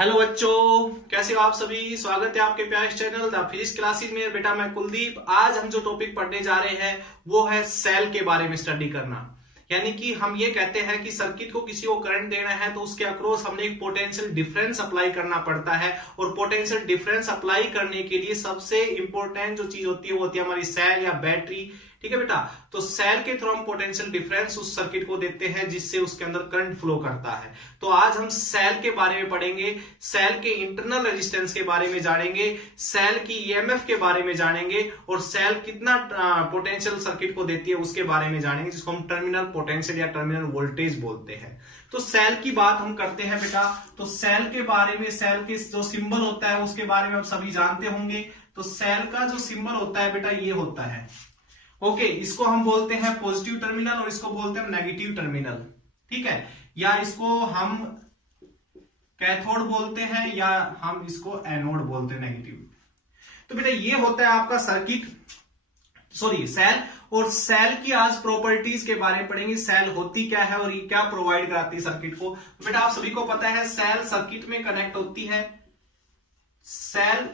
Hello बच्चों, कैसे हो आप सभी। स्वागत है आपके प्यारे चैनल द फिजिक्स क्लासेस में। बेटा मैं कुलदीप। आज हम जो टॉपिक पढ़ने जा रहे हैं वो है सेल के बारे में स्टडी करना। यानी कि हम ये कहते हैं कि सर्किट को किसी को करंट देना है तो उसके अक्रॉस हमने एक पोटेंशियल डिफरेंस अप्लाई करना पड़ता है। और पोटेंशियल डिफरेंस अप्लाई करने के लिए सबसे इंपॉर्टेंट जो चीज होती है वो होती है हमारी सेल या बैटरी। ठीक है बेटा, तो सेल के थ्रू हम पोटेंशियल डिफरेंस उस सर्किट को देते हैं जिससे उसके अंदर करंट फ्लो करता है। तो आज हम सेल के बारे में पढ़ेंगे, सेल के इंटरनल रेजिस्टेंस के बारे में जानेंगे, सेल की ईएमएफ के बारे में जानेंगे और सेल कितना पोटेंशियल सर्किट को देती है उसके बारे में जानेंगे, जिसको हम टर्मिनल पोटेंशियल या टर्मिनल वोल्टेज बोलते हैं। तो सेल की बात हम करते हैं बेटा, तो सेल के बारे में, सेल के जो सिंबल होता है उसके बारे में आप सभी जानते होंगे। तो सेल का जो सिंबल होता है बेटा ये होता है, ओके, इसको हम बोलते हैं पॉजिटिव टर्मिनल और इसको बोलते हैं नेगेटिव टर्मिनल। ठीक है, या इसको हम कैथोड बोलते हैं या हम इसको एनोड बोलते हैं, नेगेटिव। तो बेटा ये होता है आपका सर्किट, सॉरी सेल। और सेल की आज प्रॉपर्टीज के बारे में पढ़ेंगे, सेल होती क्या है और ये क्या प्रोवाइड कराती है सर्किट को। तो बेटा आप सभी को पता है सेल सर्किट में कनेक्ट होती है, सेल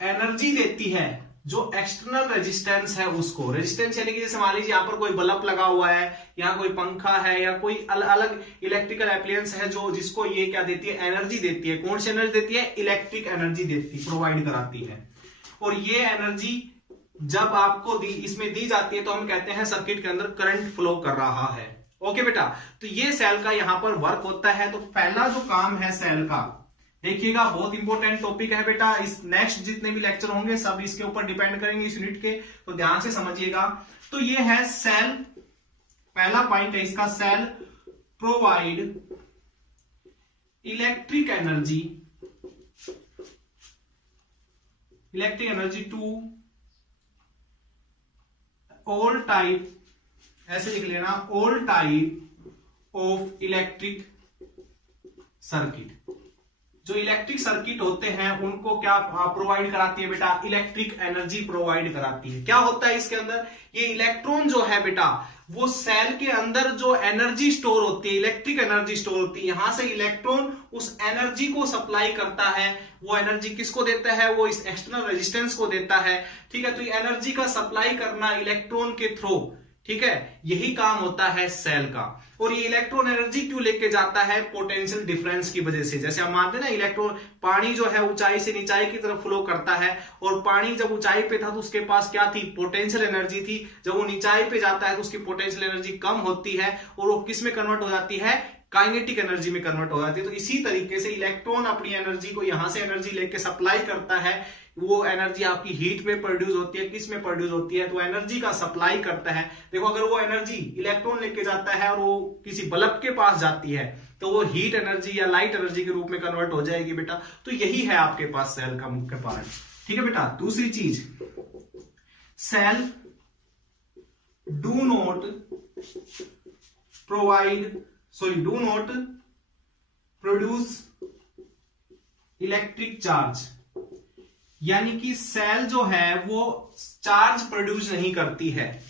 एनर्जी देती है जो एक्सटर्नल रेजिस्टेंस है उसको। रेजिस्टेंस यानी कि जैसे मान लीजिए यहाँ पर कोई बल्ब लगा हुआ है, यहाँ कोई पंखा है या कोई अलग इलेक्ट्रिकल एप्लायंस है जो जिसको ये क्या देती है, एनर्जी देती है। कौन सी एनर्जी देती है? इलेक्ट्रिक एनर्जी देती, प्रोवाइड कराती है। और ये एनर्जी जब आपको इसमें दी जाती है तो हम कहते हैं सर्किट के अंदर करंट फ्लो कर रहा है। ओके बेटा, तो ये सेल का यहाँ पर वर्क होता है। तो पहला जो काम है सेल का, देखिएगा बहुत इंपॉर्टेंट टॉपिक है बेटा, इस नेक्स्ट जितने भी लेक्चर होंगे सब इसके ऊपर डिपेंड करेंगे इस यूनिट के, तो ध्यान से समझिएगा। तो ये है सेल, पहला पॉइंट है इसका, cell provide electric energy to all type, ऐसे लिख लेना, all type of electric circuit. जो इलेक्ट्रिक सर्किट होते हैं उनको क्या प्रोवाइड कराती है बेटा? इलेक्ट्रिक एनर्जी प्रोवाइड कराती है। क्या होता है इसके अंदर? ये इलेक्ट्रॉन जो है बेटा वो सेल के अंदर जो एनर्जी स्टोर होती है, इलेक्ट्रिक एनर्जी स्टोर होती है, यहां से इलेक्ट्रॉन उस एनर्जी को सप्लाई करता है। वो एनर्जी किसको देता है? वो इस एक्सटर्नल रेजिस्टेंस को देता है। ठीक है, तो ये एनर्जी का सप्लाई करना इलेक्ट्रॉन के थ्रू, ठीक है, यही काम होता है सेल का। और ये इलेक्ट्रॉन एनर्जी क्यों लेके जाता है? पोटेंशियल डिफरेंस की वजह से। जैसे हम मानते हैं ना, इलेक्ट्रॉन, पानी जो है ऊंचाई से नीचाई की तरफ फ्लो करता है, और पानी जब ऊंचाई पे था तो उसके पास क्या थी? पोटेंशियल एनर्जी थी। जब वो नीचाई पे जाता है तो उसकी पोटेंशियल एनर्जी कम होती है और वो किस में कन्वर्ट हो जाती है? काइनेटिक एनर्जी में कन्वर्ट हो जाती है। तो इसी तरीके से इलेक्ट्रॉन अपनी एनर्जी को यहां से एनर्जी लेके सप्लाई करता है। वो एनर्जी आपकी हीट में प्रोड्यूस होती है, किस में प्रोड्यूस होती है? तो एनर्जी का सप्लाई करता है। देखो, अगर वो एनर्जी इलेक्ट्रॉन लेके जाता है और वो किसी बल्ब के पास जाती है तो वो हीट एनर्जी या लाइट एनर्जी के रूप में कन्वर्ट हो जाएगी बेटा। तो यही है आपके पास सेल का मुख्य पार्ट। ठीक है बेटा, दूसरी चीज, cell do not produce electric charge. यानी कि सेल जो है वो चार्ज प्रोड्यूस नहीं करती है।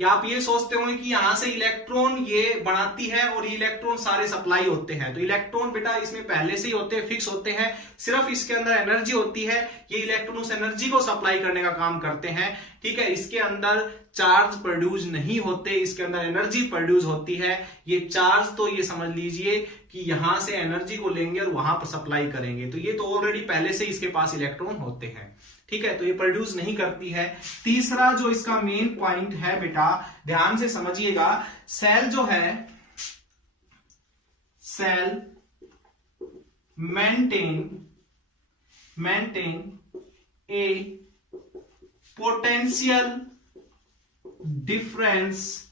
या आप ये सोचते होंगे कि यहां से इलेक्ट्रॉन ये बनाती है और ये इलेक्ट्रॉन सारे सप्लाई होते हैं। तो इलेक्ट्रॉन बेटा इसमें पहले से ही होते हैं, फिक्स होते हैं, सिर्फ इसके अंदर एनर्जी होती है। ये इलेक्ट्रॉन उस एनर्जी को सप्लाई करने का काम करते हैं। ठीक है, इसके अंदर चार्ज प्रोड्यूस नहीं होते, इसके अंदर एनर्जी प्रोड्यूस होती है। ये चार्ज तो ये समझ लीजिए कि यहां से एनर्जी को लेंगे और वहां पर सप्लाई करेंगे। तो ये तो ऑलरेडी पहले से इसके पास इलेक्ट्रॉन होते हैं। ठीक है, तो ये प्रोड्यूस नहीं करती है। तीसरा जो इसका मेन पॉइंट है बेटा, ध्यान से समझिएगा, सेल जो है, cell maintain a potential difference.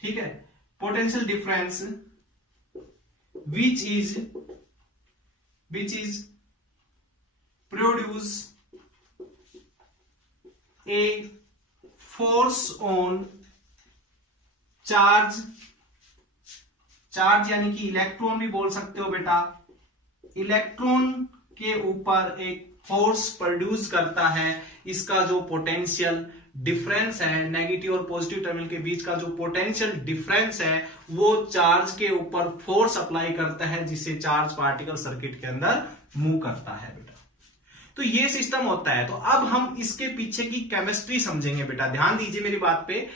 ठीक है, potential difference which is produce a force on charge यानी कि इलेक्ट्रॉन भी बोल सकते हो बेटा, इलेक्ट्रॉन के ऊपर एक फोर्स प्रोड्यूस करता है। इसका जो पोटेंशियल डिफरेंस है, नेगेटिव और पॉजिटिव टर्मिनल के बीच का जो पोटेंशियल डिफरेंस है, वो चार्ज के ऊपर फोर्स अप्लाई करता है, जिससे चार्ज पार्टिकल सर्किट के अंदर मूव करता है बेटा। तो ये सिस्टम होता है। तो अब हम इसके पीछे की केमिस्ट्री समझेंगे बेटा, ध्यान दीजिए मेरी बात पे।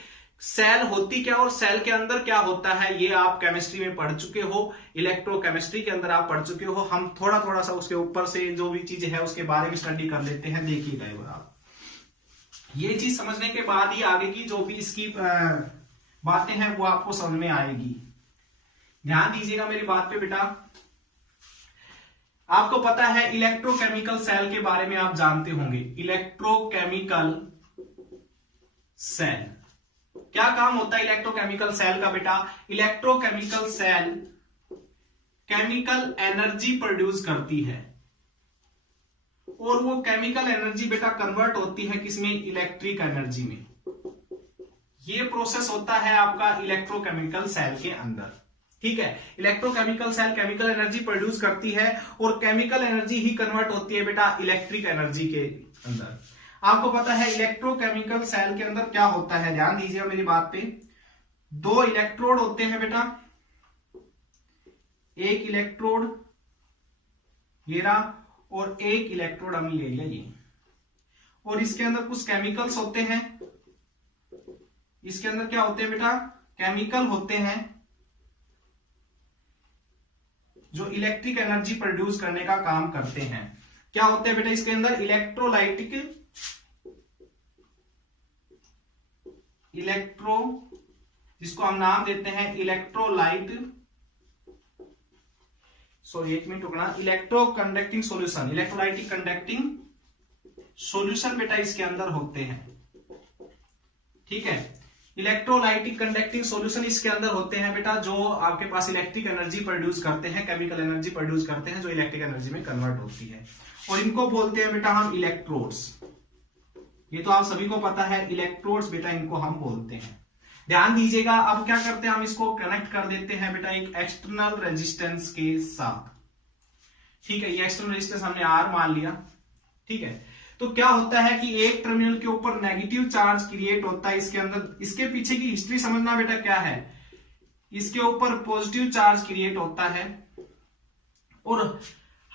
सेल होती क्या और सेल के अंदर क्या होता है, ये आप केमिस्ट्री में पढ़ चुके हो, इलेक्ट्रोकेमिस्ट्री के अंदर आप पढ़ चुके हो। हम थोड़ा थोड़ा सा उसके ऊपर से जो भी चीज है उसके बारे में स्टडी कर लेते हैं। देखिएगा एक बार आप, ये चीज समझने के बाद ही आगे की जो भी इसकी बातें हैं वो आपको समझ में आएगी। ध्यान दीजिएगा मेरी बात पे बेटा। आपको पता है इलेक्ट्रोकेमिकल सेल के बारे में आप जानते होंगे। इलेक्ट्रोकेमिकल सेल क्या काम होता है इलेक्ट्रोकेमिकल सेल का बेटा? Electrochemical cell chemical energy produce करती है और वो केमिकल एनर्जी बेटा कन्वर्ट होती है किसमें? इलेक्ट्रिक एनर्जी में। ये प्रोसेस होता है आपका इलेक्ट्रोकेमिकल सेल के अंदर, ठीक है। Electrochemical cell chemical energy produce करती है और केमिकल एनर्जी ही कन्वर्ट होती है बेटा इलेक्ट्रिक एनर्जी के अंदर। आपको पता है इलेक्ट्रोकेमिकल सेल के अंदर क्या होता है, ध्यान दीजिएगा मेरी बात पे। 2 इलेक्ट्रोड होते हैं बेटा, एक इलेक्ट्रोड ये रहा और एक इलेक्ट्रोड हमने ले लिया ये, और इसके अंदर कुछ केमिकल्स होते हैं। इसके अंदर क्या होते हैं बेटा? केमिकल होते हैं जो इलेक्ट्रिक एनर्जी प्रोड्यूस करने का काम करते हैं। क्या होते हैं बेटा इसके अंदर? जिसको हम नाम देते हैं इलेक्ट्रोलाइट, एक मिनट रुकना, इलेक्ट्रोकंडक्टिंग सॉल्यूशन, इलेक्ट्रोलाइटिक कंडक्टिंग सॉल्यूशन बेटा इसके अंदर होते हैं, ठीक है। इलेक्ट्रोलाइटिक कंडक्टिंग सॉल्यूशन इसके अंदर होते हैं बेटा, जो आपके पास इलेक्ट्रिक एनर्जी प्रोड्यूस करते हैं, केमिकल एनर्जी प्रोड्यूस करते हैं, जो इलेक्ट्रिक एनर्जी में कन्वर्ट होती है, और इनको बोलते हैं बेटा हम इलेक्ट्रोड्स। ये तो आप सभी को पता है, इलेक्ट्रोड्स बेटा इनको हम बोलते हैं। ध्यान दीजिएगा। अब क्या करते हैं, हम इसको कनेक्ट कर देते हैं बेटा एक एक्सटर्नल रेजिस्टेंस के साथ, ठीक है। ये एक्सटर्नल रेजिस्टेंस हमने R मान लिया, ठीक है। तो क्या होता है कि एक टर्मिनल के ऊपर नेगेटिव चार्ज क्रिएट होता है इसके अंदर। इसके पीछे की हिस्ट्री समझना बेटा क्या है। इसके ऊपर पॉजिटिव चार्ज क्रिएट होता है और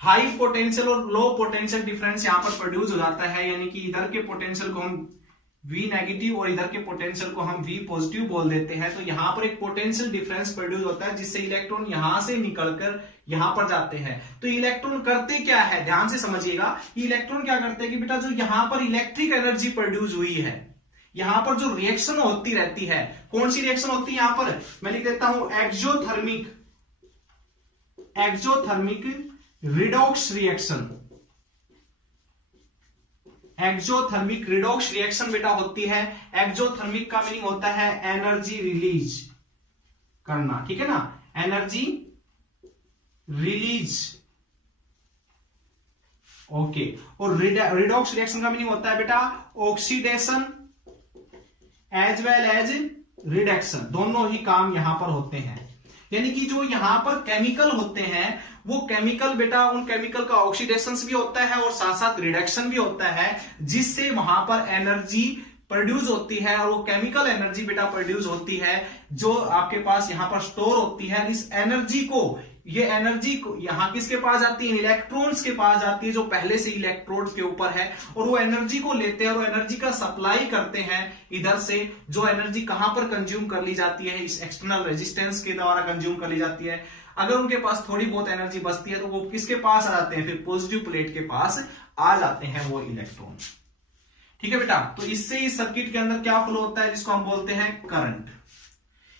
हाई पोटेंशियल और लो पोटेंशियल डिफरेंस यहां पर प्रोड्यूस हो जाता है, यानी कि इधर के पोटेंशियल को हम V नेगेटिव और इधर के पोटेंशियल को हम V पॉजिटिव बोल देते हैं। तो यहां पर एक पोटेंशियल डिफरेंस प्रोड्यूस होता है, जिससे इलेक्ट्रॉन यहां से निकलकर यहां पर जाते हैं। तो इलेक्ट्रॉन करते क्या है, ध्यान से समझिएगा। इलेक्ट्रॉन क्या करते हैं कि बेटा जो यहां पर इलेक्ट्रिक एनर्जी प्रोड्यूस हुई है, यहां पर जो रिएक्शन होती रहती है, कौन सी रिएक्शन होती है यहां पर? मैं लिख देता हूं exothermic redox reaction. Exothermic redox reaction बेटा होती है। एक्सोथर्मिक का मीनिंग होता है एनर्जी रिलीज करना, ठीक है ना, एनर्जी रिलीज, ओके। और रिडॉक्स रिएक्शन का मीनिंग होता है बेटा oxidation as well as reduction, दोनों ही काम यहां पर होते हैं। यानी कि जो यहां पर केमिकल होते हैं, वो केमिकल बेटा, उन केमिकल का ऑक्सीडेशन भी होता है और साथ साथ रिडक्शन भी होता है, जिससे वहां पर एनर्जी प्रोड्यूस होती है। और वो केमिकल एनर्जी बेटा प्रोड्यूस होती है जो आपके पास यहां पर स्टोर होती है। इस एनर्जी को, ये एनर्जी को यहां किसके पास जाती है? इलेक्ट्रॉन्स के पास जाती है, जो पहले से इलेक्ट्रोड के ऊपर है, और वो एनर्जी को लेते हैं और एनर्जी का सप्लाई करते हैं इधर से। जो एनर्जी कहां पर कंज्यूम कर ली जाती है? इस एक्सटर्नल रेजिस्टेंस के द्वारा कंज्यूम कर ली जाती है। अगर उनके पास थोड़ी बहुत एनर्जी बचती है तो वो किसके पास आ जाते हैं? फिर पॉजिटिव प्लेट के पास आ जाते हैं वो इलेक्ट्रॉन, ठीक है बेटा। तो इससे इस सर्किट के अंदर क्या फ्लो होता है, जिसको हम बोलते हैं करंट।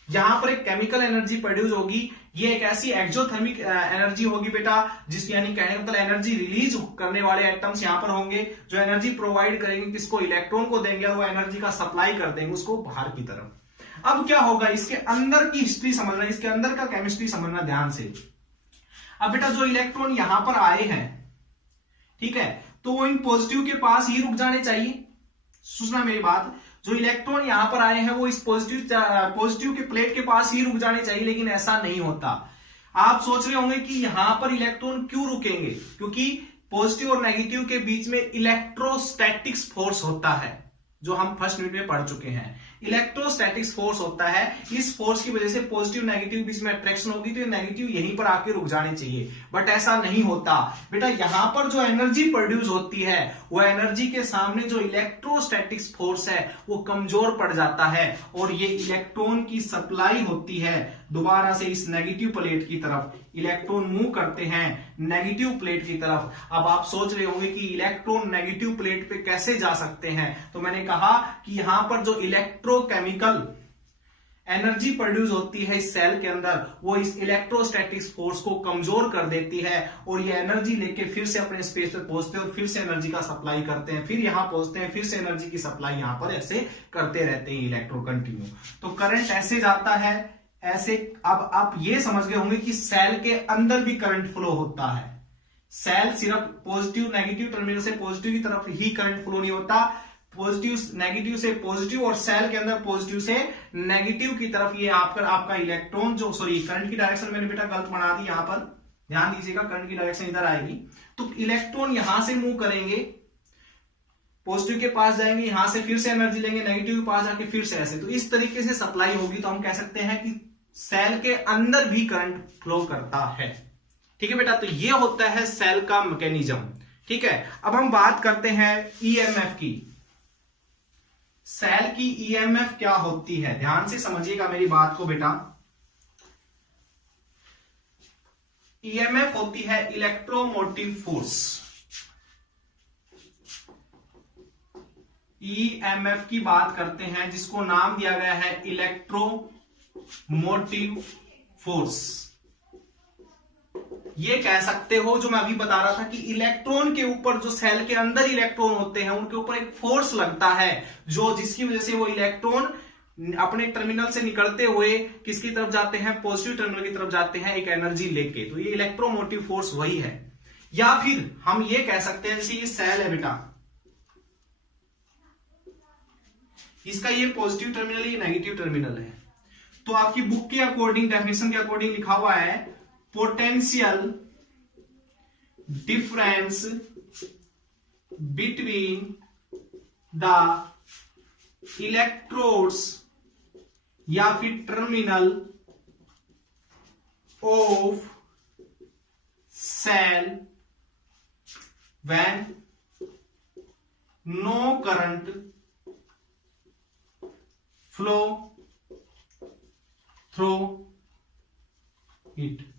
यहां पर एक केमिकल एनर्जी प्रोड्यूस होगी, ये एक ऐसी एक्सोथर्मिक एनर्जी होगी बेटा, जिसकी यानी कहने का मतलब एनर्जी रिलीज करने वाले एटम्स यहां पर होंगे, जो एनर्जी प्रोवाइड करेंगे किसको? इलेक्ट्रॉन को देंगे, और वो एनर्जी का सप्लाई कर देंगे उसको बाहर की तरफ। अब क्या होगा, इसके अंदर की हिस्ट्री समझना, इसके अंदर का केमिस्ट्री समझना ध्यान से। अब बेटा जो इलेक्ट्रॉन यहां पर आए हैं, ठीक है, तो वो इन पॉजिटिव के पास ही रुक जाने चाहिए। सुनना मेरी बात, जो इलेक्ट्रॉन यहां पर आए हैं वो इस पॉजिटिव के प्लेट के पास ही रुक जाने चाहिए, लेकिन ऐसा नहीं होता। आप सोच रहे होंगे कि यहां पर इलेक्ट्रॉन क्यों रुकेंगे? क्योंकि पॉजिटिव और नेगेटिव के बीच में इलेक्ट्रोस्टैटिक्स फोर्स होता है। जो हम फर्स्ट यूनिट में पढ़ चुके हैं। इलेक्ट्रोस्टैटिक्स फोर्स होता है, इस फोर्स की वजह से पॉजिटिव नेगेटिव बीच में अट्रैक्शन होगी तो ये नेगेटिव यहीं पर आके रुक जाने चाहिए, बट ऐसा नहीं होता बेटा। यहां पर जो एनर्जी प्रोड्यूस होती है वो एनर्जी के सामने जो इलेक्ट्रोस्टैटिक्स फोर्स है वो कमजोर पड़ जाता है और ये इलेक्ट्रॉन की सप्लाई होती है दोबारा से इस नेगेटिव प्लेट की तरफ। इलेक्ट्रॉन मूव करते हैं नेगेटिव प्लेट की तरफ। अब आप सोच रहे होंगे कि इलेक्ट्रॉन नेगेटिव प्लेट पे कैसे जा सकते हैं, तो मैंने कहा कि यहां पर जो इलेक्ट्रोकेमिकल एनर्जी प्रोड्यूस होती है इस सेल के अंदर वो इस इलेक्ट्रोस्टैटिक्स फोर्स को कमजोर कर देती है और ये एनर्जी लेके फिर से अपने स्पेस पर पहुंचते हैं और फिर से एनर्जी का सप्लाई करते हैं, फिर यहां पहुंचते हैं, फिर से एनर्जी की सप्लाई यहां पर ऐसे करते रहते हैं इलेक्ट्रो कंटिन्यू। तो करंट ऐसे जाता है ऐसे। अब आप ये समझ गए होंगे कि सेल के अंदर भी करंट फ्लो होता है। सेल सिर्फ पॉजिटिव नेगेटिव टर्मिनल से पॉजिटिव की तरफ ही करंट फ्लो नहीं होता, पॉजिटिव नेगेटिव से पॉजिटिव और सेल के अंदर पॉजिटिव से नेगेटिव की तरफ ये आपका इलेक्ट्रॉन जो करंट की डायरेक्शन मैंने बेटा गलत बना दी, यहां पर ध्यान दीजिएगा, करंट की डायरेक्शन इधर आएगी तो इलेक्ट्रॉन यहां से मूव करेंगे, पॉजिटिव के पास जाएंगे, यहां से फिर से एनर्जी लेंगे, नेगेटिव के पास जाके फिर से ऐसे। तो इस तरीके से सप्लाई होगी तो हम कह सकते हैं कि सेल के अंदर भी करंट फ्लो करता है। ठीक है बेटा, तो ये होता है सेल का मैकेनिज्म। ठीक है, अब हम बात करते हैं ईएमएफ की। सेल की ईएमएफ क्या होती है, ध्यान से समझिएगा मेरी बात को बेटा। ईएमएफ होती है इलेक्ट्रोमोटिव फोर्स। ईएमएफ की बात करते हैं जिसको नाम दिया गया है इलेक्ट्रोमोटिव फोर्स। ये कह सकते हो जो मैं अभी बता रहा था कि इलेक्ट्रॉन के ऊपर जो सेल के अंदर इलेक्ट्रॉन होते हैं उनके ऊपर एक फोर्स लगता है जो जिसकी वजह से वो इलेक्ट्रॉन अपने टर्मिनल से निकलते हुए किसकी तरफ जाते हैं, पॉजिटिव टर्मिनल की तरफ जाते हैं एक एनर्जी लेके। तो ये इलेक्ट्रोमोटिव फोर्स वही है। या फिर हम ये कह सकते हैं जैसे ये सेल है बेटा, इसका ये पॉजिटिव टर्मिनल ये नेगेटिव टर्मिनल है, तो आपकी बुक के अकॉर्डिंग डेफिनेशन के अकॉर्डिंग लिखा हुआ है potential difference between the electrodes या फिर terminal of cell when no current flow through it.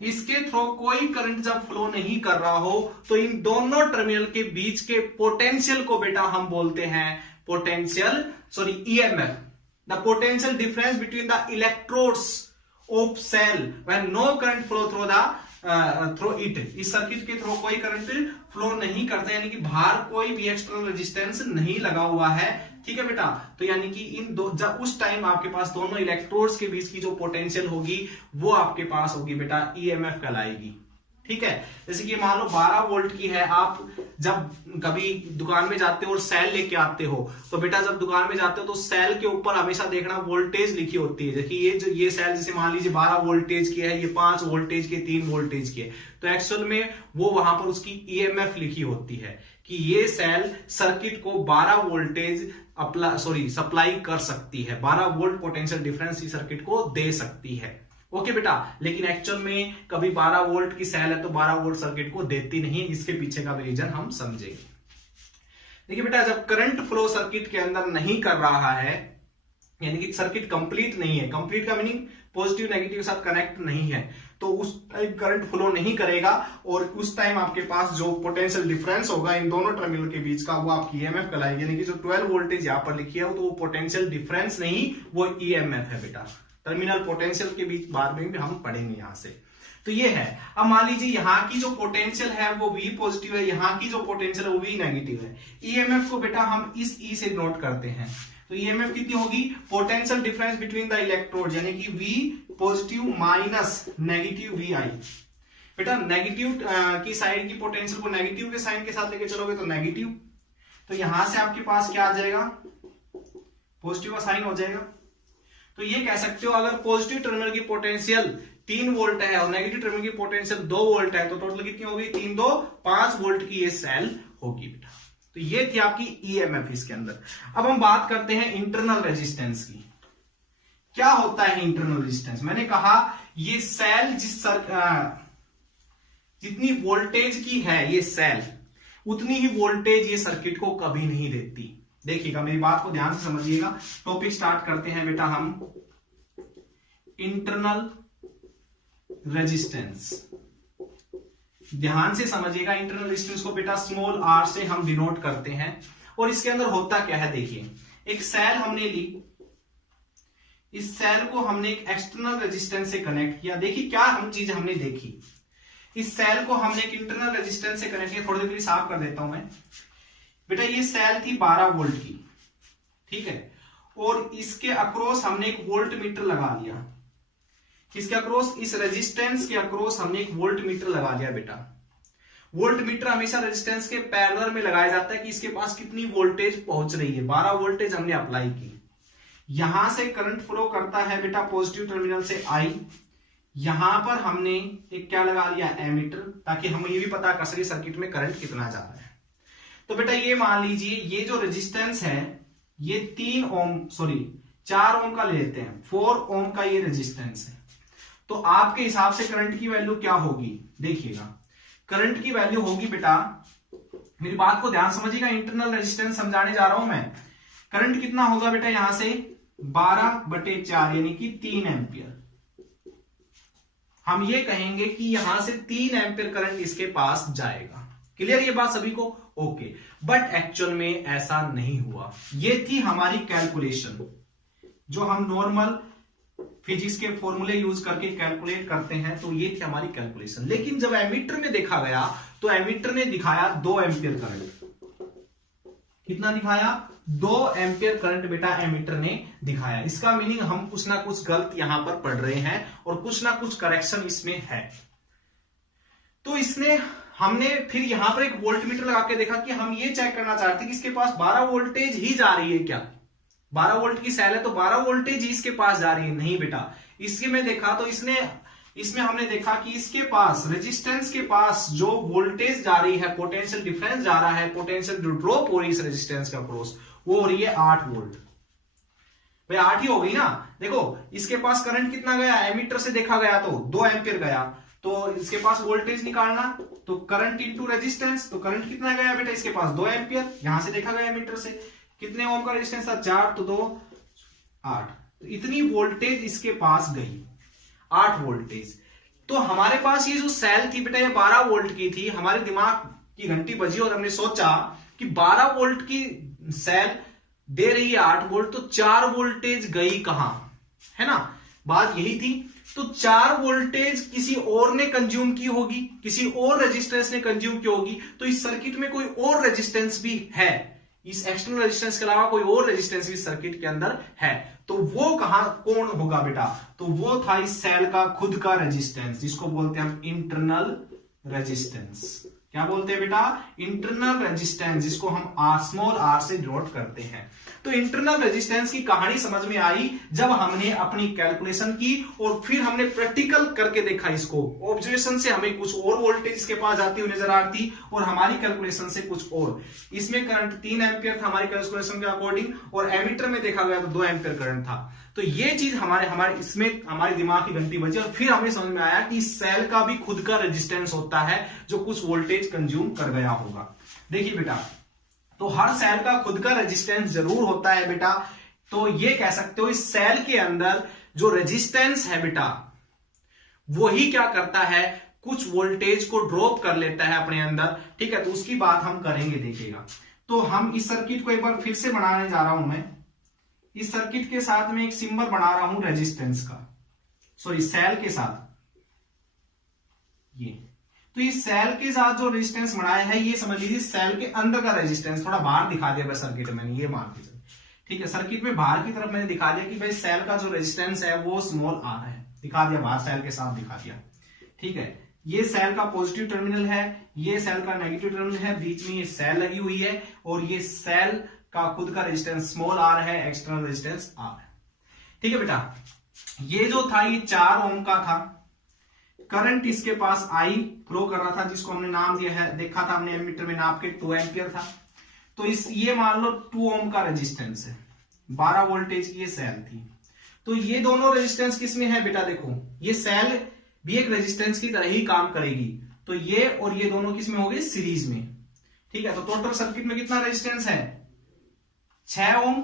इसके थ्रू कोई करंट जब फ्लो नहीं कर रहा हो तो इन दोनों टर्मिनल के बीच के पोटेंशियल को बेटा हम बोलते हैं EMF. The potential difference between the electrodes of cell when no current flow through it. इस सर्किट के थ्रू कोई करंट फ्लो नहीं करता, यानी कि बाहर कोई भी एक्सटर्नल रेजिस्टेंस नहीं लगा हुआ है। ठीक है बेटा, तो यानी कि इन दो जब उस टाइम आपके पास दोनों इलेक्ट्रोड्स के बीच की जो पोटेंशियल होगी वो आपके पास होगी बेटा ईएमएफ कहलाएगी। ठीक है, जैसे कि मान लो 12 वोल्ट की है, आप जब कभी दुकान में जाते हो और सेल लेके आते हो तो बेटा जब दुकान में जाते हो तो सेल के ऊपर हमेशा देखना वोल्टेज लिखी होती है। देखिए ये सेल जैसे मान लीजिए 12 वोल्टेज की है, ये 5 वोल्टेज की, 3 वोल्टेज की है, तो एक्चुअल में वो वहां पर उसकी ईएमएफ लिखी होती है कि ये सेल सर्किट को 12 वोल्टेज सप्लाई कर सकती है, 12 वोल्ट पोटेंशियल डिफरेंस इस सर्किट को दे सकती है। ओके बेटा, लेकिन एक्चुअल में कभी 12 वोल्ट की सेल है तो 12 वोल्ट सर्किट को देती नहीं है। इसके पीछे का भी रीजन हम समझेंगे। देखिए बेटा, जब करंट फ्लो सर्किट के अंदर नहीं कर रहा है, यानी कि सर्किट कंप्लीट नहीं है, कंप्लीट का मीनिंग पॉजिटिव नेगेटिव के साथ कनेक्ट नहीं है, तो उस टाइम करंट फ्लो नहीं करेगा और उस टाइम आपके पास जो पोटेंशियल डिफरेंस होगा इन दोनों टर्मिनल के बीच का वो आपकी ईएमएफ कहलाएगी। यानी कि जो 12 वोल्टेज यहां पर लिखी है तो वो पोटेंशियल डिफरेंस नहीं, वो ईएमएफ है बेटा। टर्मिनल पोटेंशियल के बीच बाद में भी हम पढ़ेंगे यहां से। तो ये है। अब मान लीजिए यहाँ की जो पोटेंशियल है वो V पॉजिटिव है, यहाँ की जो पोटेंशियल है वो V नेगेटिव है। ईएमएफ को बेटा हम इस E से नोट करते हैं, तो ईएमएफ कितनी होगी, potential difference between the electrode, यानी कि V positive minus negative VI। बेटा नेगेटिव की साइड की पोटेंशियल को नेगेटिव के साइन के साथ लेके चलोगे तो नेगेटिव, तो यहां से आपके पास क्या आ जाएगा, पॉजिटिव का साइन हो जाएगा। तो ये कह सकते हो अगर पॉजिटिव टर्मिनल की पोटेंशियल 3 वोल्ट है और नेगेटिव टर्मिनल की पोटेंशियल 2 वोल्ट है तो टोटल कितनी होगी, 3 2 5 वोल्ट की ये सेल होगी बेटा। तो ये थी आपकी ईएमएफ इसके अंदर। अब हम बात करते हैं इंटरनल रेजिस्टेंस की। क्या होता है इंटरनल रेजिस्टेंस? मैंने कहा ये सेल जितनी वोल्टेज की है ये सेल, उतनी ही वोल्टेज ये सर्किट को कभी नहीं देती। देखिएगा, मेरी बात को ध्यान से समझिएगा। टॉपिक स्टार्ट करते हैं बेटा हम इंटरनल रेजिस्टेंस। ध्यान से समझिएगा, इंटरनल रेजिस्टेंस को बेटा स्मॉल आर से हम डिनोट करते हैं। और इसके अंदर होता क्या है, देखिए एक सेल हमने ली, इस सेल को हमने एक एक्सटर्नल रेजिस्टेंस से कनेक्ट किया। देखिए क्या हम चीज हमने देखी, इस सेल को हमने एक इंटरनल रेजिस्टेंस से कनेक्ट किया। थोड़ी देर के लिए साफ कर देता हूं मैं बेटा। ये सेल थी 12 वोल्ट की, ठीक है, और इसके अक्रॉस हमने एक वोल्ट मीटर लगा दिया। किसके अक्रॉस? इस रेजिस्टेंस के अक्रॉस हमने एक वोल्ट मीटर लगा दिया बेटा। वोल्ट मीटर हमेशा रेजिस्टेंस के पैरेलल में लगाया जाता है कि इसके पास कितनी वोल्टेज पहुंच रही है। 12 वोल्टेज हमने अप्लाई की। यहां से करंट फ्लो करता है बेटा पॉजिटिव टर्मिनल से आई। यहां पर हमने एक क्या लगा लिया, एमीटर, ताकि हम ये भी पता कर सके सर्किट में करंट कितना जा रहा है। तो बेटा ये मान लीजिए ये जो रेजिस्टेंस है ये 4 ओम का ले लेते हैं, 4 ओम का ये रेजिस्टेंस है। तो आपके हिसाब से करंट की वैल्यू क्या होगी? देखिएगा, करंट की वैल्यू होगी बेटा, मेरी बात को ध्यान समझिएगा, इंटरनल रेजिस्टेंस समझाने जा रहा हूं मैं। करंट कितना होगा बेटा यहां से 12/4 यानी कि 3 एम्पियर। हम ये कहेंगे कि यहां से 3 एम्पियर करंट इसके पास जाएगा। क्लियर ये बात सभी को? ओके। बट एक्चुअल में ऐसा नहीं हुआ। ये थी हमारी कैलकुलेशन जो हम नॉर्मल फिजिक्स के फॉर्मूले यूज करके कैलकुलेट करते हैं। तो ये थी हमारी कैलकुलेशन। लेकिन जब एमीटर में देखा गया तो एमीटर ने दिखाया 2 एम्पियर करंट। कितना दिखाया? 2 एम्पियर करंट बेटा एमीटर ने दिखाया। इसका मीनिंग हम कुछ ना कुछ गलत यहां पर पढ़ रहे हैं और कुछ ना कुछ करेक्शन इसमें है। तो हमने फिर यहां पर एक वोल्ट मीटर लगा के देखा कि हम ये चेक करना चाहते हैं कि इसके पास 12 वोल्टेज ही जा रही है क्या। 12 वोल्ट की सेल है तो 12 वोल्टेज ही इसके पास जा रही है। नहीं बेटा, इसके में देखा तो इसमें हमने देखा कि इसके पास रेजिस्टेंस के पास जो वोल्टेज जा रही है, पोटेंशियल डिफरेंस जा रहा है, पोटेंशियल ड्रॉप हो रही है इस रेजिस्टेंस का क्रॉस, वो हो रही है 8 वोल्ट। भाई 8 ही हो गई ना। देखो इसके पास करंट कितना गया, एमीटर से देखा गया तो 2 एम्पियर गया। तो इसके पास वोल्टेज निकालना तो करंट इंटू रेजिस्टेंस, तो करंट कितना गया बेटा इसके पास 2 एम्पियर। यहां से देखा गया एमीटर से कितने ओम का रेजिस्टेंस था 4, तो 2 8, तो इतनी वोल्टेज इसके पास गई, 8 वोल्टेज। तो हमारे पास ये जो सेल थी बेटा ये 12 वोल्ट की थी। हमारे दिमाग की घंटी बजी और हमने सोचा कि 12 वोल्ट की सेल दे रही है 8 वोल्ट, तो 4 वोल्टेज गई कहां, है ना, बात यही थी। तो 4 वोल्टेज किसी और ने कंज्यूम की होगी, किसी और रेजिस्टेंस ने कंज्यूम की होगी। तो इस सर्किट में कोई और रेजिस्टेंस भी है, इस एक्सटर्नल रेजिस्टेंस के अलावा कोई और रेजिस्टेंस भी सर्किट के अंदर है। तो वो कौन होगा बेटा? तो वो था इस सेल का खुद का रेजिस्टेंस, जिसको बोलते हैं हम इंटरनल रेजिस्टेंस। क्या बोलते हैं बेटा? इंटरनल रेजिस्टेंस, जिसको हम स्मॉल आर से डिनोट करते हैं। तो इंटरनल रेजिस्टेंस की कहानी समझ में आई जब हमने अपनी कैलकुलेशन की और फिर हमने प्रैक्टिकल करके देखा इसको। ऑब्जर्वेशन से हमें कुछ और वोल्टेज इसके पास जाती हुई नजर आती और हमारी कैलकुलेशन से कुछ और। इसमें करंट 3 एम्पियर था हमारी कैलकुलेशन के अकॉर्डिंग, और एमीटर में देखा गया तो 2 एम्पियर करंट था। तो ये चीज हमारे इसमें हमारे दिमाग की घंटी बजी और फिर हमें समझ में आया कि सेल का भी खुद का रेजिस्टेंस होता है जो कुछ वोल्टेज कंज्यूम कर गया होगा। देखिए बेटा, तो हर सेल का खुद का रेजिस्टेंस जरूर होता है बेटा। तो ये कह सकते हो इस सेल के अंदर जो रेजिस्टेंस है बेटा वही क्या करता है, कुछ वोल्टेज को ड्रॉप कर लेता है अपने अंदर। ठीक है, तो उसकी बात हम करेंगे, देखिएगा। तो हम इस सर्किट को एक बार फिर से बनाने जा रहा हूं मैं। इस सर्किट के साथ में एक सिंबल बना रहा हूं रेजिस्टेंस का, सॉरी सेल के साथ ये। तो इस सेल के साथ जो रेजिस्टेंस बनाया है ये समझ लीजिए सेल के अंदर का रेजिस्टेंस। थोड़ा बाहर दिखा दिया भाई सर्किट में, ये मान के चलिए, ठीक है। सर्किट में बाहर की तरफ मैंने दिखा दिया कि भाई सेल का जो रेजिस्टेंस है वो स्मॉल आर है, दिखा दिया बाहर सेल के साथ दिखा दिया। ठीक है, ये सेल का पॉजिटिव टर्मिनल है, ये सेल का नेगेटिव टर्मिनल है, बीच में ये सेल लगी हुई है और ये सेल का खुद का रेजिस्टेंस स्मॉल आर है, एक्सटर्नल रेजिस्टेंस आर है। ठीक है बेटा, ये जो था ये 4 ओम का था। करंट इसके पास आई फ्लो कर रहा था, जिसको हमने नाम दिया है, देखा था हमने एमीटर में नाप के 2 एम्पियर था। तो ये मान लो 2 ओम का रेजिस्टेंस है, 12 वोल्टेज की ये सेल थी। तो ये दोनों रेजिस्टेंस किसमें है बेटा, देखो ये सेल भी एक रेजिस्टेंस की तरह ही काम करेगी। तो ये और ये दोनों किसमें होगी, सीरीज में। ठीक है, तो टोटल सर्किट में कितना रेजिस्टेंस है, 6 ओम।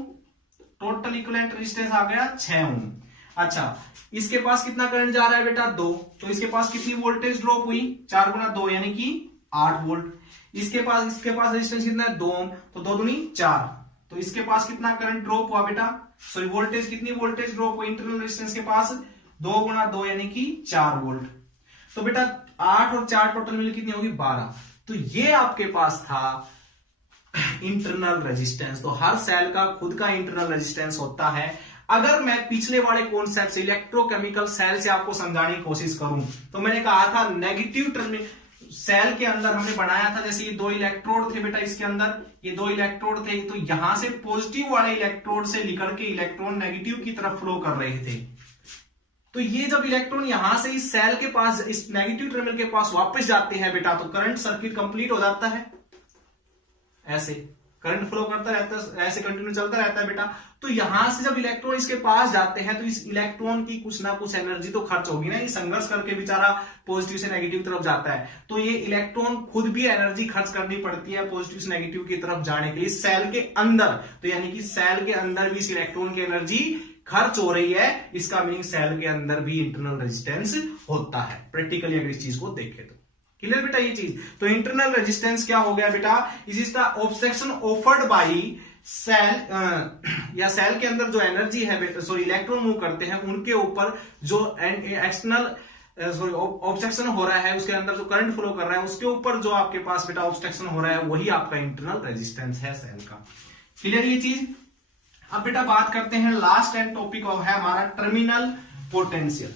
टोटल इक्विवेलेंट रेजिस्टेंस आ गया 6 ओम। अच्छा, इसके पास कितना करंट जा रहा है बेटा, 2। तो इसके पास कितनी वोल्टेज ड्रॉप हुई, 4 गुना 2 यानी कि 8 वोल्ट। इसके पास रेजिस्टेंस कितना है, 2 ओम। तो 2 दूनी 4। तो इसके पास कितना करंट ड्रॉप हुआ बेटा, सॉरी वोल्टेज, कितनी वोल्टेज ड्रॉप हुई इंटरनल रेजिस्टेंस के पास, 2 गुना 2 यानी कि 4 वोल्ट। तो बेटा 8 और 4 टोटल मिल कितनी होगी, 12। तो ये आपके पास था इंटरनल रेजिस्टेंस। तो हर सेल का खुद का इंटरनल रेजिस्टेंस होता है। अगर मैं पिछले वाले कॉन्सेप्ट से, इलेक्ट्रोकेमिकल सेल से आपको समझाने की कोशिश करूं, तो मैंने कहा था नेगेटिव टर्मिनल सेल के अंदर हमने बनाया था, जैसे ये 2 इलेक्ट्रोड थे बेटा, इसके अंदर ये 2 इलेक्ट्रोड थे। तो यहां से पॉजिटिव वाले इलेक्ट्रोड से निकल के इलेक्ट्रॉन नेगेटिव की तरफ फ्लो कर रहे थे। तो ये जब इलेक्ट्रॉन यहां से इस सेल के पास, इस नेगेटिव टर्मिनल के पास वापस जाते हैं बेटा, तो करंट सर्किट कंप्लीट हो जाता है। ऐसे करंट फ्लो करता रहता है, ऐसे कंटिन्यू चलता रहता है बेटा। तो यहां से जब इलेक्ट्रॉन इसके पास जाते हैं, तो इस इलेक्ट्रॉन की कुछ ना कुछ एनर्जी तो खर्च होगी ना, ये संघर्ष करके बेचारा पॉजिटिव से नेगेटिव तरफ जाता है। तो ये इलेक्ट्रॉन खुद भी एनर्जी खर्च करनी पड़ती है पॉजिटिव से नेगेटिव की तरफ जाने के लिए सेल के अंदर। तो यानी कि सेल के अंदर भी इस इलेक्ट्रॉन की एनर्जी खर्च हो रही है। इसका मीनिंग सेल के अंदर भी इंटरनल रेजिस्टेंस होता है। प्रैक्टिकली अगर इस चीज को देखें तो क्लियर बेटा ये चीज। तो इंटरनल रेजिस्टेंस क्या हो गया बेटा, is the obstruction offered by cell, या सेल के अंदर जो एनर्जी है बेटा, सॉरी इलेक्ट्रॉन मूव करते हैं उनके ऊपर जो एक्सटर्नल सॉरी ऑब्स्ट्रक्शन हो रहा है, उसके अंदर जो करंट फ्लो कर रहा है उसके ऊपर जो आपके पास बेटा ऑब्स्ट्रक्शन हो रहा है, वही आपका इंटरनल रेजिस्टेंस है सेल का। क्लियर ये चीज। अब बेटा बात करते हैं लास्ट एंड टॉपिक है हमारा टर्मिनल पोटेंशियल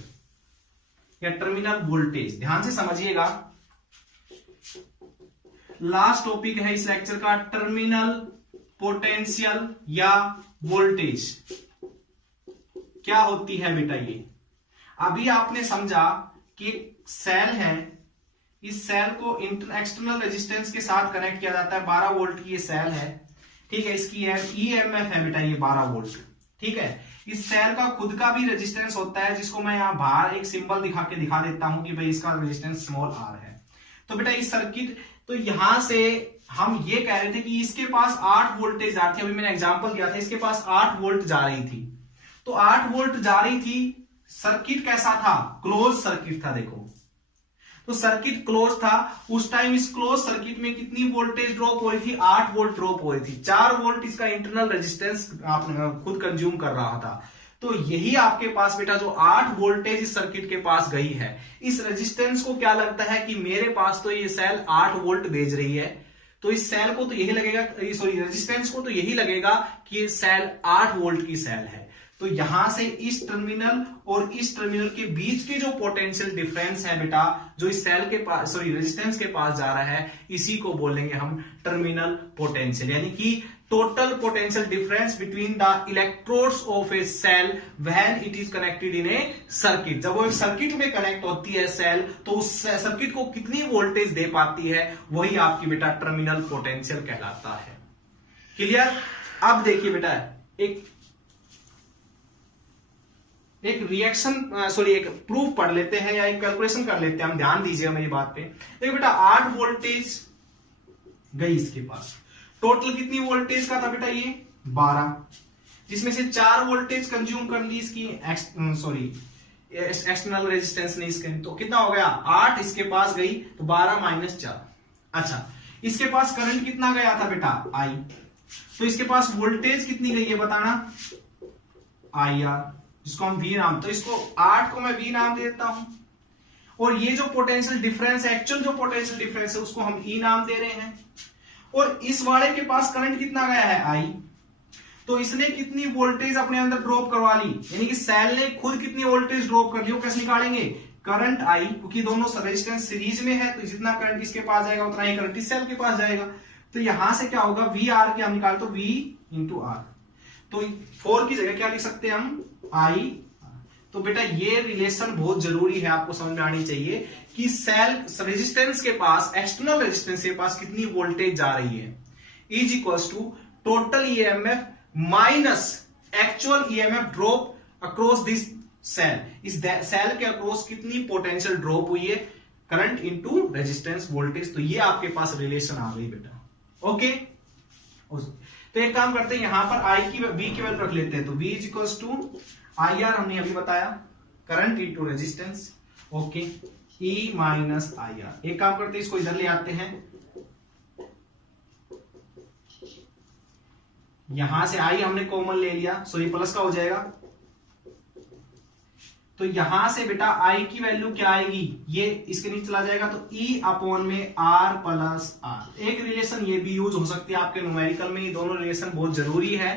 या टर्मिनल वोल्टेज। ध्यान से समझिएगा, लास्ट टॉपिक है इस लेक्चर का टर्मिनल पोटेंशियल या वोल्टेज। क्या होती है बेटा ये, अभी आपने समझा कि सेल है, इस सेल को एक्सटर्नल रेजिस्टेंस के साथ कनेक्ट किया जाता है। 12 वोल्ट की ये सेल है, ठीक है, इसकी ईएमएफ है बेटा ये 12 वोल्ट। ठीक है, इस सेल का खुद का भी रेजिस्टेंस होता है, जिसको मैं यहां बाहर एक सिंबल दिखा देता हूं कि भाई इसका रेजिस्टेंस स्मॉल आर है। तो बेटा इस सर्किट, तो यहां से हम ये कह रहे थे कि इसके पास 8 वोल्टेज आ रही थी। अभी मैंने एग्जांपल दिया था, इसके पास 8 वोल्ट जा रही थी। तो 8 वोल्ट जा रही थी, सर्किट कैसा था, क्लोज सर्किट था। देखो, तो सर्किट क्लोज था उस टाइम। इस क्लोज सर्किट में कितनी वोल्टेज ड्रॉप हो रही थी, 8 वोल्ट ड्रॉप हो रही थी। 4 वोल्ट इसका इंटरनल रेजिस्टेंस आपने खुद कंज्यूम कर रहा था। तो यही आपके पास बेटा जो 8 वोल्टेज इस सर्किट के पास गई है, इस रेजिस्टेंस को क्या लगता है कि मेरे पास तो ये सेल 8 वोल्ट भेज रही है, तो इस सेल को तो यही लगेगा, सॉरी रेजिस्टेंस को तो यही लगेगा कि ये सेल 8 वोल्ट की सेल है। तो यहां से इस टर्मिनल और इस टर्मिनल के बीच की जो पोटेंशियल डिफरेंस है बेटा, जो इस सेल के पास, सॉरी रेजिस्टेंस के पास जा रहा है, इसी को बोलेंगे हम टर्मिनल पोटेंशियल, यानी कि total potential difference between the electrodes of a cell when it is connected in a circuit. जब वो सर्किट में कनेक्ट होती है सेल, तो उस सर्किट को कितनी वोल्टेज दे पाती है, वही आपकी बेटा टर्मिनल पोटेंशियल कहलाता है। क्लियर। अब देखिए बेटा, एक रिएक्शन, सॉरी एक प्रूफ पढ़ लेते हैं या एक कैलकुलेशन कर लेते हैं हम। ध्यान दीजिएगा मेरी बात पे। देखो बेटा 8 वोल्टेज गई इसके पास, टोटल कितनी वोल्टेज का था बेटा ये 12, जिसमें से 4 वोल्टेज कंज्यूम कर ली इसकी सॉरी एक्सटर्नल रेजिस्टेंस ने इसके, तो कितना हो गया 8 इसके पास गई, तो 12 माइनस 4। अच्छा, इसके पास करंट कितना गया था बेटा I, तो इसके पास वोल्टेज कितनी गई है बताना, IR, जिसको हम V नाम, तो इसको 8 को मैं V नाम दे देता हूं, और ये जो पोटेंशियल डिफरेंस है, एक्चुअल जो पोटेंशियल डिफरेंस है, उसको हम E नाम दे रहे हैं। और इस वाले के पास करंट कितना गया है I, तो इसने कितनी वोल्टेज अपने अंदर ड्रॉप करवा ली, यानी कि सेल ने खुद कितनी वोल्टेज ड्रॉप कर ली, वो कैसे निकालेंगे, करंट I, क्योंकि दोनों रेजिस्टेंस सीरीज में है, तो जितना करंट इसके पास जाएगा उतना ही करंट इस सेल के पास जाएगा। तो यहां से क्या होगा, VR के हम निकाल, तो V इंटू R, तो 4 की जगह क्या लिख सकते हैं हम I। तो बेटा ये रिलेशन बहुत जरूरी है, आपको समझ में आनी चाहिए कि सेल रेजिस्टेंस के पास, एक्सटर्नल रेजिस्टेंस के पास कितनी वोल्टेज जा रही है। Is equals to total EMF minus actual EMF drop across this cell. इस सेल के अक्रॉस कितनी पोटेंशियल ड्रॉप हुई है, करंट इनटू रेजिस्टेंस वोल्टेज। तो ये आपके पास रिलेशन आ गई बेटा। ओके, तो एक काम करते हैं, यहां पर आई की वी की वैल्यू रख लेते हैं। तो V is equals to I R हमने अभी बताया, current into resistance. Okay, E minus I R. एक काम करते हैं, इसको इधर ले आते हैं, यहां से आई हमने कॉमन ले लिया, सो ये प्लस का हो जाएगा। तो यहां से बेटा आई की वैल्यू क्या आएगी, ये इसके नीचे चला जाएगा, तो ई अपॉन में आर प्लस आर। एक रिलेशन ये भी यूज हो सकती है आपके न्यूमेरिकल में, ये दोनों रिलेशन बहुत जरूरी है।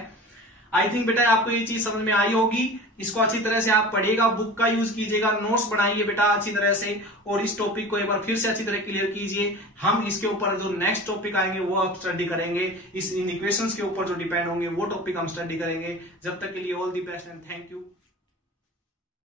आई थिंक बेटा आपको ये चीज समझ में आई होगी। इसको अच्छी तरह से आप पढ़िएगा, बुक का यूज कीजिएगा, नोट्स बनाइए बेटा अच्छी तरह से, और इस टॉपिक को एक बार फिर से अच्छी तरह क्लियर कीजिए। हम इसके ऊपर जो नेक्स्ट टॉपिक आएंगे वो आप स्टडी करेंगे, इन इक्वेशंस के ऊपर जो डिपेंड होंगे वो टॉपिक हम स्टडी करेंगे। जब तक के लिए all the best and thank you.